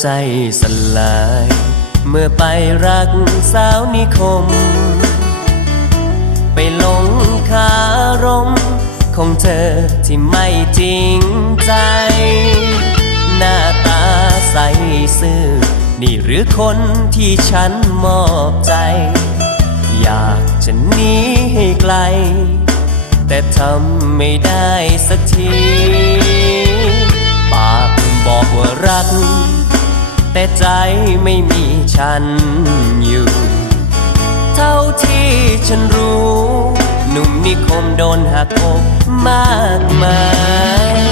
ใจสลาย เมื่อไปรักสาวนิคม ไปหลงคารมของเธอที่ไม่จริงใจ หน้าตาใสซื่อ นี่หรือคนที่ฉันมอบใจ อยากจะหนีให้ไกล แต่ทำไม่ได้สักที ปากบอกว่ารัก แต่ใจไม่มีฉันอยู่ เท่าที่ฉันรู้ หนุ่มนิคมโดนหักอกมากมาย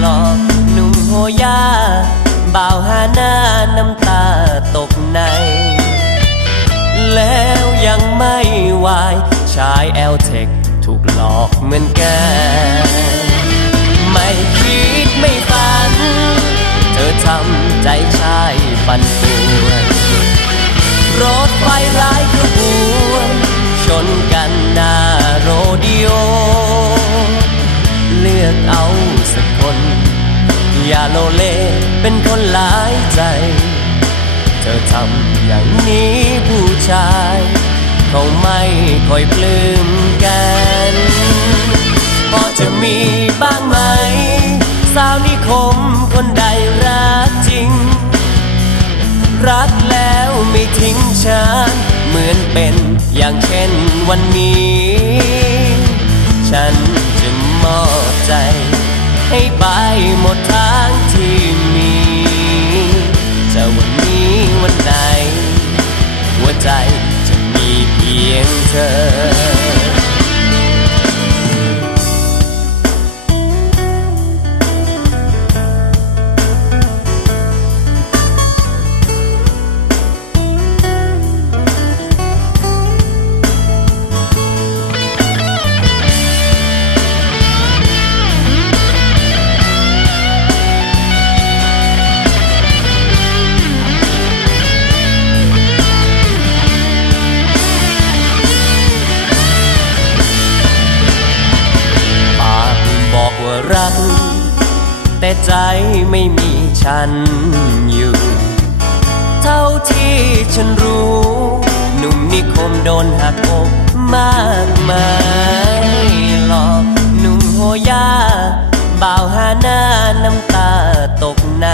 หลอกหนุ่มโหยาบ่าวหาหน้าน้ำตาตกใน แล้วยังไม่วายชายแอลเทคถูกหลอกเหมือนกัน ไม่คิด ใจชายปั่นป่วนรถไฟหลายขบวน ชนกันหน้าโรดิโอ เลือกเอาสักคน อย่าโลเลเป็นคนหลายใจ เธอทำอย่างนี้ผู้ชายเขาไม่ค่อยปลื้มกัน พอจะมี ไม่ทิ้งฉัน เหมือนเป็นอย่างเช่นวันนี้ ฉันจะมอบใจ ให้ไปหมดทางที่มีจะวันนี้วันไหน หัวใจจะมีเพียงเธอ ใจไม่มีฉันอยู่ เท่าที่ฉันรู้ หนุ่มนิคมโดนหักอกมากมายหลอกหนุ่มโหยาบ่าวหาหน้าน้ำตาตกใน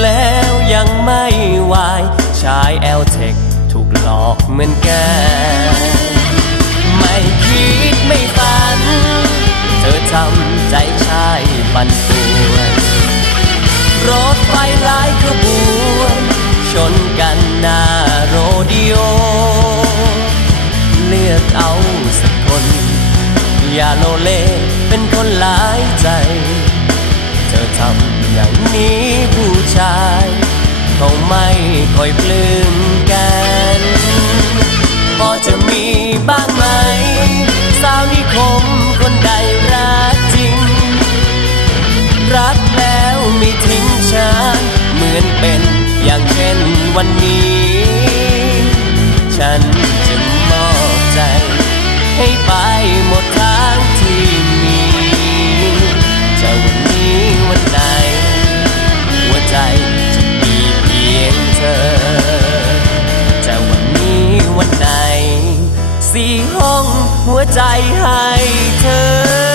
แล้วยังไม่วายชายแอลเทคถูกหลอกเหมือนกัน ไม่คิดไม่ฝัน เธอทำ ปั่นป่วนรถไฟหลายขบวน ชนกันหน้าโรดิโอ เลือกเอาสักคน อย่าโลเลเป็นคนหลายใจ เธอทำอย่างนี้ผู้ชายเขาไม่ค่อยปลื้มกัน วันนี้ ฉันจะมอบใจ ให้ไปหมดทางที่มีจะวันนี้วันไหนหัวใจจะมีเพียงเธอจะวันนี้วันไหนสี่ห้องหัวใจให้เธอ